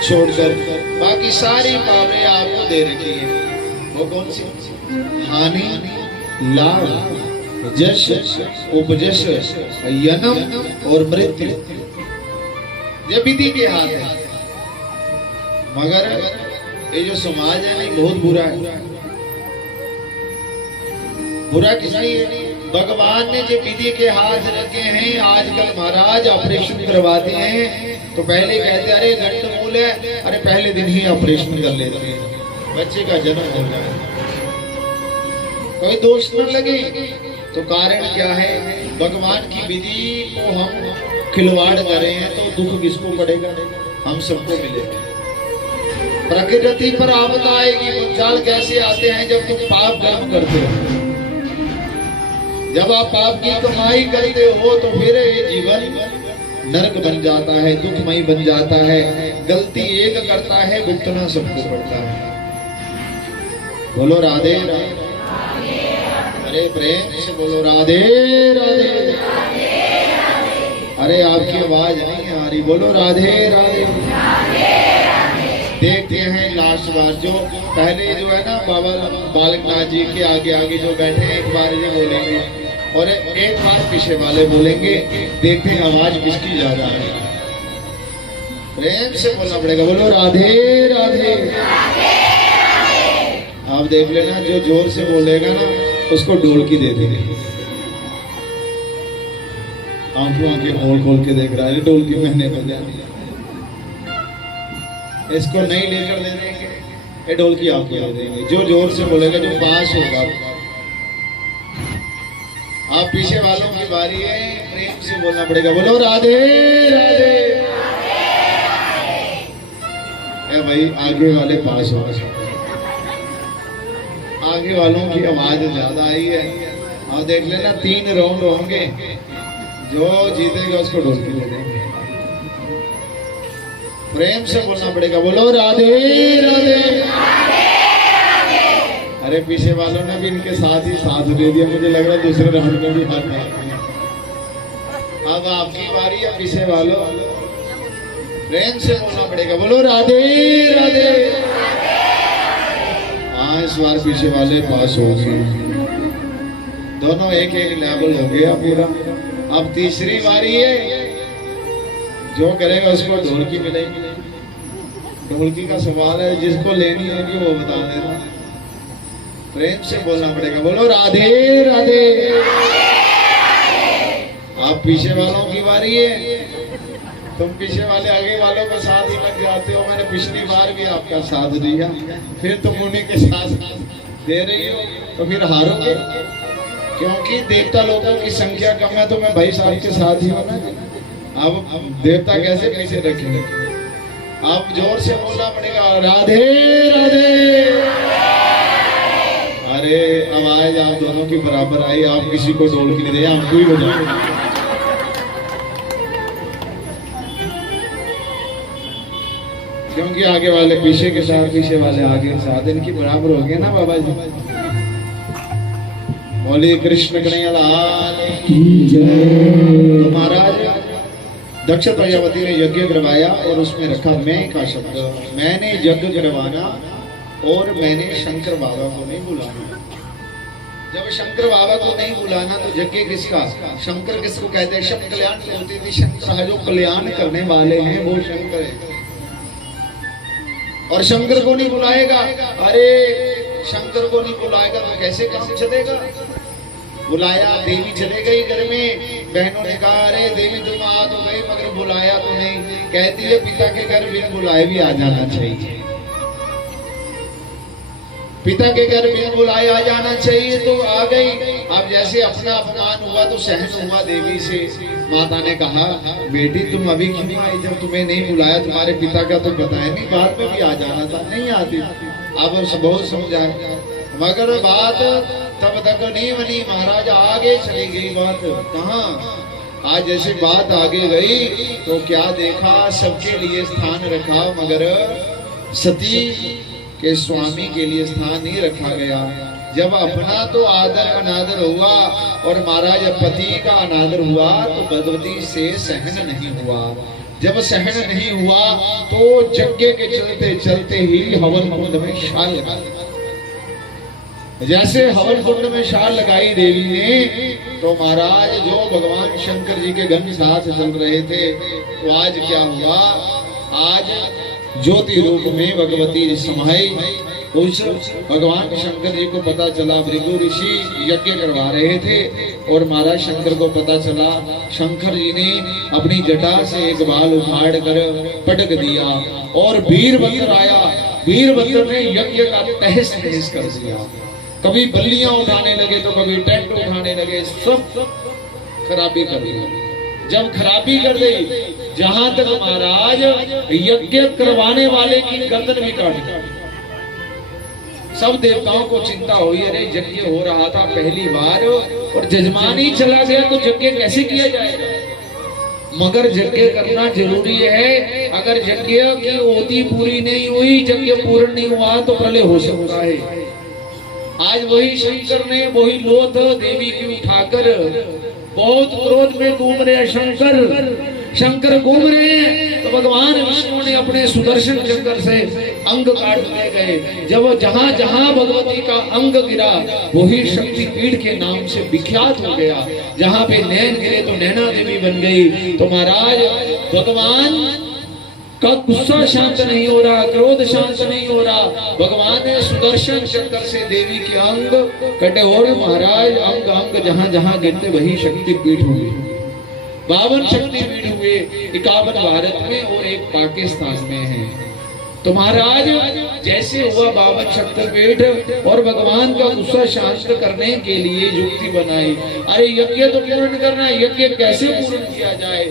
छोड़कर बाकी सारी पावरें आपको दे रखी है। वो कौन सी? हानि, लाभ, जश, उपजश, जन्म और मृत्यु, ये विधि के हाथ है। मगर ये जो समाज है नहीं बहुत बुरा है। बुरा किस लिए? भगवान ने जो विधि के हाथ रखे हैं। आजकल महाराज ऑपरेशन करवाते हैं तो पहले कहते अरे गंडमूल है, अरे पहले दिन ही ऑपरेशन कर लेते हैं, बच्चे का जन्म हो जाए, कोई दोष न लगे। तो कारण क्या है? भगवान की विधि को हम खिलवाड़ कर रहे हैं तो दुख किसको पड़ेगा? हम सबको मिलेगा। प्रकृति पर आपदा आएगी। भूचाल कैसे आते हैं? जब तुम पाप कर्म करते हो, जब आप पाप की कमाई करते हो तो फिर ये जीवन नरक बन जाता है, दुखमय बन जाता है। गलती एक करता है, भुगतना सबको पड़ता है। बोलो राधे राधे। अरे प्रेम से बोलो राधे राधे। अरे आपकी आवाज नहीं आ रही, बोलो राधे राधे। देखते हैं लास्ट बार जो पहले जो है ना बाबा बालकनाथ जी के आगे आगे जो बैठे हैं, एक बार ये बोलेंगे और एक बार पीछे वाले बोलेंगे। देखते हैं आवाज किसकी ज्यादा है। प्रेम से बोलना पड़ेगा, बोलो राधे राधे। आप देख लेना जो जोर से बोलेगा ना उसको ढोलकी दे देंगे। आंखें खोल के देख रहा है, ढोलकी मैंने बजा दी। इसको नहीं लेकर दे देंगे, ये ढोलकी आपको दे देंगे। जो जोर से बोलेगा, जो पास होगा। आप पीछे वालों की बारी है, प्रेम से बोलना पड़ेगा, बोलो राधे राधे। भाई आगे वाले पास हो, आगे वालों की आवाज ज्यादा आई है। और देख लेना 3 राउंड होंगे, जो जीतेगा उसको ढोलकी दे देंगे। प्रेम से बोलना पड़ेगा, बोलो राधे राधे। अरे पीछे वालों ने भी इनके साथ ही साथ दे दिया, मुझे लग रहा है दूसरे राउंड में भी हाथ नहीं। अब आपकी बारी है पीछे वालों, प्रेम से बोलना पड़ेगा, बोलो राधे राधे। हाँ इस बार पीछे वाले पास हो गए, दोनों एक एक लेवल हो गया पूरा। अब तीसरी बारी है, जो करेगा उसको ढोलकी मिलेगी। ढोलकी का सवाल है, जिसको लेनी होगी वो बता देना। प्रेम से बोलना पड़ेगा, बोलो राधे राधे। आप पीछे वालों की बारी है, तुम पीछे वाले आगे वालों को साथ ही लग जाते हो। मैंने पिछली बार भी आपका साथ दिया, फिर तुम उन्हीं के साथ दे रही हो तो फिर हारोगे, क्योंकि देवता लोगों की संख्या कम है। तो मैं भाई साहब के साथ ही होना। अब देवता कैसे पीछे रखेंगे? आप जोर से बोलना पड़ेगा, राधे राधे। अरे आवाज आप दोनों की बराबर आई, आप किसी को ढोलकी नहीं दे, हमको ही बजाओ। क्योंकि आगे वाले पीछे के साथ, पीछे वाले आगे के साथ, इनकी बराबर हो गए ना बाबा जी। बोले कृष्ण कन्हैया लाल की जय। तो महाराज दक्ष प्रजापति ने यज्ञ करवाया और उसमें रखा मैं का शब्द। मैंने यज्ञ करवाना और मैंने शंकर बाबा को नहीं बुलाना। जब शंकर बाबा को नहीं बुलाना तो यज्ञ किसका? शंकर किसको कहते हैं? शब्द कल्याण की होती थी। शंकर है जो कल्याण करने वाले हैं, वो शंकर है। और शंकर को नहीं बुलाएगा, अरे शंकर को नहीं बुलाएगा तो कैसे काम चलेगा? बुलाया, देवी चले गई घर में। बहनों ने कहा अरे देवी तुम आ तो गई मगर बुलाया तो नहीं। कहती है पिता के घर बिन बुलाए भी आ जाना चाहिए। पिता के घर बिन बुलाए आ जाना चाहिए, तो आ गई। अब जैसे अपना अपमान हुआ तो सहन हुआ देवी से। माता ने कहा बेटी तुम अभी क्यों आई? जब तुम्हें नहीं बुलाया, तुम्हारे पिता का तो पता है नहीं, बाद में भी आ जाना था, नहीं आती। अब बहुत समझाए मगर बात तब तक नहीं बनी। महाराज आगे चली गई बात। कहाँ? आज जैसे बात आगे गई तो क्या देखा? सबके लिए स्थान रखा मगर सती के स्वामी के लिए स्थान नहीं रखा गया। जब अपना तो आदर अनादर हुआ और महाराज पति का अनादर हुआ तो भगवती से सहन नहीं हुआ। जब सहन नहीं हुआ तो यज्ञ के चलते चलते ही हवन कुंड में शाल लगा दी। जैसे हवन कुंड में शाल लगाई देवी ने, तो महाराज जो भगवान शंकर जी के गण साथ चल रहे थे, तो आज क्या हुआ, आज ज्योति रूप में भगवती समाई। उस भगवान शंकर जी को पता चला, भृगु ऋषि यज्ञ करवा रहे थे और महाराज शंकर को पता चला, शंकर जी ने अपनी जटा से एक बाल उखाड़ कर पटक दिया और वीरभद्र आया। वीरभद्र ने यज्ञ का तहस नहस कर दिया। कभी बल्लियां उठाने लगे तो कभी टेंट उठाने लगे, सब खराबी कर दी। जब खराबी कर दी, जहां तक महाराज यज्ञ करवाने वाले की गर्दन भी काट दी। सब देवताओं को चिंता हुई, अरे यज्ञ हो रहा था पहली बार और जजमान ही चला गया तो यज्ञ कैसे किया जाएगा। मगर यज्ञ करना जरूरी है। अगर यज्ञ की ओती पूरी नहीं हुई, यज्ञ पूर्ण नहीं हुआ तो प्रलय हो सकता है। आज वही शंकर ने वही लोथ देवी की उठाकर, बहुत क्रोध में घूम रहे शंकर घूम रहे हैं, तो भगवान विष्णु ने अपने सुदर्शन चक्र से अंग काट ले गए। जब जहां जहां भगवती का अंग गिरा, वही शक्ति पीठ के नाम से विख्यात हो गया। जहां पे नैन गिरे तो नैना देवी बन गई। तो महाराज भगवान का गुस्सा शांत नहीं हो रहा, क्रोध शांत नहीं हो रहा। भगवान ने सुदर्शन चक्र से देवी के अंग कटे और महाराज अंग अंग जहां जहां गिरते वही शक्ति पीठ हुए। 52 शक्ति पीठ हुए, 51 भारत में और एक पाकिस्तान में है। तो महाराज जैसे हुआ 52 शक्तिपीठ और भगवान का गुस्सा शांत करने के लिए युक्ति बनाई। अरे यज्ञ तो पूर्ण करना है, यज्ञ कैसे पूर्ण किया जाए।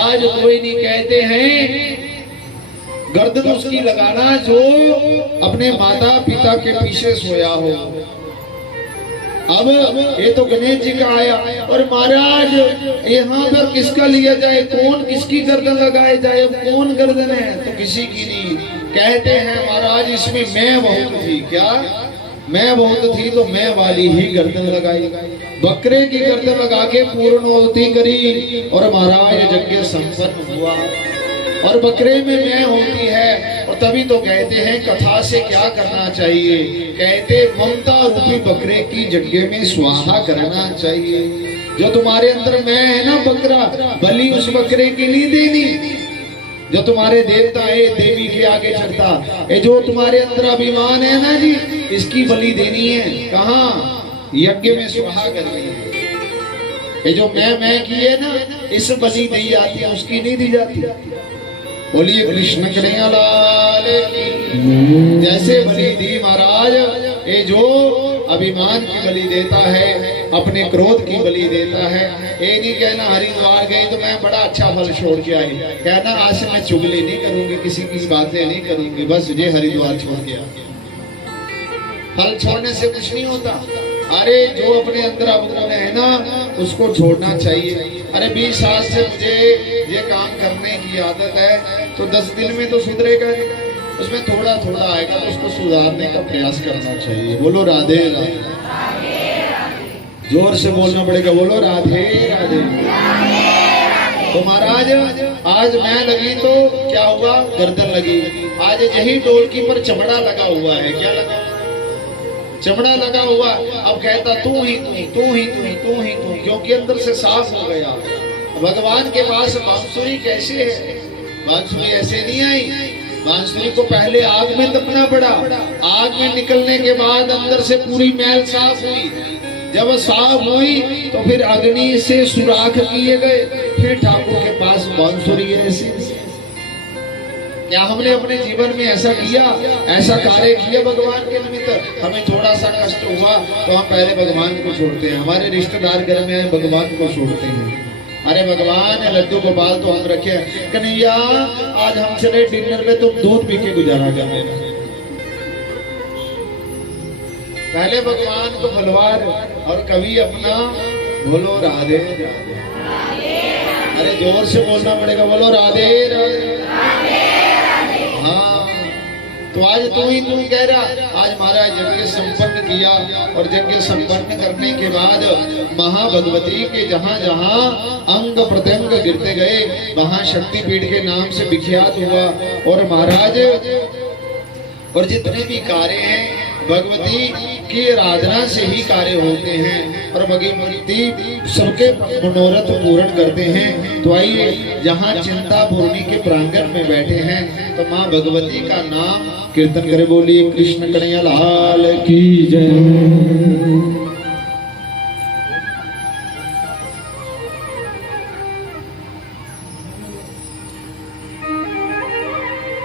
आज कोई नहीं, कहते हैं गर्दन उसकी लगाना जो अपने माता पिता के पीछे सोया हो। अब ये तो गणेश जी का आया और महाराज यहाँ पर किसका लिया जाए, कौन किसकी गर्दन लगाए जाए। अब कौन गर्दन है, तो किसी की नहीं। कहते हैं महाराज इसमें मैं बहुत थी। क्या मैं बहुत थी, तो मैं वाली ही गर्दन लगाई। बकरे की गर्दन लगा के पूर्णोति करी और महाराज यज्ञ संपन्न हुआ। और बकरे में मैं होती है। और तभी तो कहते हैं कथा से क्या करना चाहिए, कहते ममता रूपी बकरे की यज्ञ में स्वाहा करना चाहिए। जो तुम्हारे अंदर मैं है ना बकरा, बलि उस बकरे की नहीं देनी। जो तुम्हारे देवता है देवी के आगे चढ़ता, ये जो तुम्हारे अंदर अभिमान है ना जी, इसकी बलि देनी है। कहाँ, यज्ञ में स्वाहा करनी है। ये जो मैं की है ना, इस बलि दी जाती है, उसकी नहीं दी जाती। बोलिए कृष्ण कन्हैया लाल की। जैसे बलि दी महाराज, ये जो अभिमान की बलि देता है, अपने क्रोध की बलि देता है। ये नहीं कहना हरिद्वार गई तो मैं बड़ा अच्छा फल छोड़ के आई, कहना आज से मैं चुगली नहीं करूंगी, किसी की बातें नहीं करूंगी, बस ये हरिद्वार छोड़ के आ। फल छोड़ने से कुछ नहीं होता। अरे जो अपने अंदर अवगुण है ना, उसको छोड़ना चाहिए। अरे 20 साल से मुझे ये काम करने की आदत है, तो 10 दिन में तो सुधरेगा, उसमें थोड़ा थोड़ा आएगा, तो उसको सुधारने का प्रयास करना चाहिए। बोलो राधे राधे। जोर से बोलना पड़ेगा, बोलो राधे राधे। तो महाराज आज मैं लगी तो क्या हुआ, गर्दन लगी। आज यही ढोलकी पर चमड़ा लगा हुआ है। क्या लगा, चमड़ा लगा हुआ। अब कहता तू ही तू, तू ही तू, तू ही तू, क्योंकि अंदर से साफ हो गया। भगवान के पास बांसुरी कैसे है, बांसुरी ऐसे नहीं आई। बांसुरी को पहले आग में तपना पड़ा, आग में निकलने के बाद अंदर से पूरी मैल साफ हुई। जब साफ हुई तो फिर अग्नि से सुराख किए गए, फिर ठाकुर के पास बांसुरी ऐसे। क्या हमने अपने जीवन में ऐसा किया, ऐसा कार्य किया भगवान के निमित्त। हमें थोड़ा सा कष्ट हुआ तो हम पहले भगवान को छोड़ते हैं। हमारे रिश्तेदार घर में आए, भगवान को छोड़ते हैं। अरे भगवान लड्डू गोपाल तो हम रखे, कन्हैया आज हम चले डिनर में, तुम दूध पी के गुजारा कर लेना। पहले भगवान को भलवार और कभी अपना बोलो राधे राधे। अरे जोर से बोलना पड़ेगा, बोलो राधे राधे। हाँ, तो आज तू ही तू कह रहा, आज महाराज यज्ञ संपन्न किया और यज्ञ संपन्न करने के बाद महाभगवती के जहां जहां अंग प्रत्यंग गिरते गए वहां शक्तिपीठ के नाम से विख्यात हुआ। और महाराज और जितने भी कार्य हैं भगवती की आराधना से ही कार्य होते हैं और भगवती सबके मनोरथ पूर्ण करते हैं। तो आइए जहाँ चिंतापूर्णी के प्रांगण में बैठे हैं तो माँ भगवती का नाम कीर्तन करे। बोलिए कृष्ण कन्हैया लाल की जय।